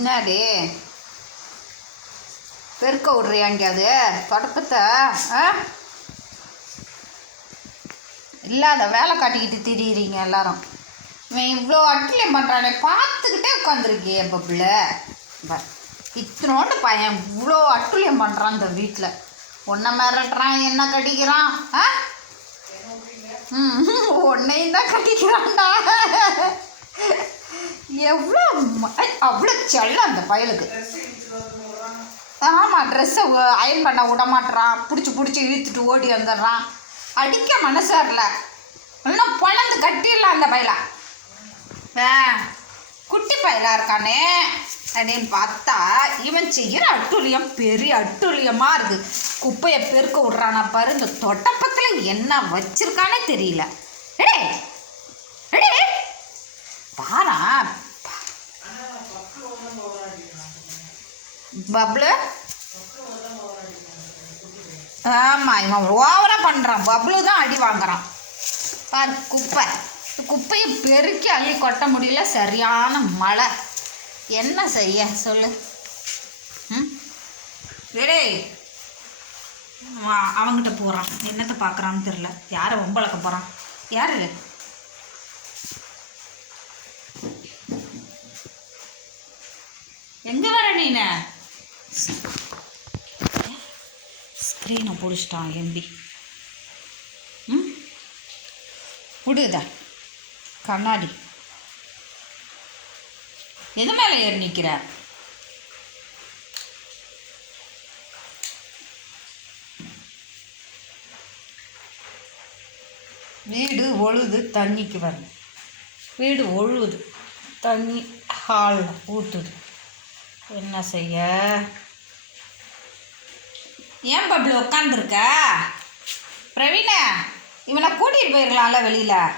என்னடி பெருக்க விட்றியாங்கியாது தொடப்பத்தை இல்லாத வேலை காட்டிக்கிட்டு திரியிறீங்க எல்லாரும். இவன் இவ்வளோ அட்டுலியம் பண்ணுறானே பார்த்துக்கிட்டே உட்காந்துருக்கியே பப்புல. இத்தனோண்டு பையன் இவ்வளோ அட்டுலியம் பண்ணுறான் இந்த வீட்டில். ஒன்றை மிரட்டுறான், என்ன கட்டிக்கிறான். ஒன்னையும் தான் கட்டிக்கிறான்டா. எவ்வளோ அவ்வளோ செல்லம் அந்த பயலுக்கு. ஆமாம், ட்ரெஸ்ஸை அயன் பண்ண விடமாட்டுறான், பிடிச்சி இழுத்துட்டு ஓடி வந்துடுறான். அடிக்க மனசு வரல, இன்னும் பொழந்து கட்டிடலாம் அந்த பயில. குட்டி பயிலாக இருக்கானே அப்படின்னு பார்த்தா இவன் செய்கிற அட்டுலியம் பெரிய அட்டுலியமாக இருக்குது. குப்பையை பெருக்க விட்றானா பாரு. இந்த தொட்டப்பத்தில் என்ன வச்சிருக்கானே தெரியல. எடே பாரா பப்ளு. ஆமாம், இவன் ஓவராக பண்ணுறான். பப்ளு தான் அடி வாங்குறான் பாரு. குப்பையை பெருக்கி அள்ளி கொட்ட முடியல, சரியான மழை. என்ன செய்ய சொல்லு. விடே அவங்கிட்ட போகிறான், என்னத்தை பார்க்குறான்னு தெரில. யாரை ஒம்பளக்க போகிறான்? யார் எங்கே வர நீன? ஸ்க்ரீனை பிடிச்சிட்டான் எம்பி. விடுதா கண்ணாடி எது மேலே ஏறி நிற்கிற? வீடு ஒழுது தண்ணிக்கு வருது. வீடு ஒழுகுது, தண்ணி ஹாலில் ஊற்றுது. என்ன செய்ய? ஏன் பப்ளு உட்காந்துருக்க? பிரவீன, இவனை கூட்டிகிட்டு போயிருக்கலாம்ல வெளியில்.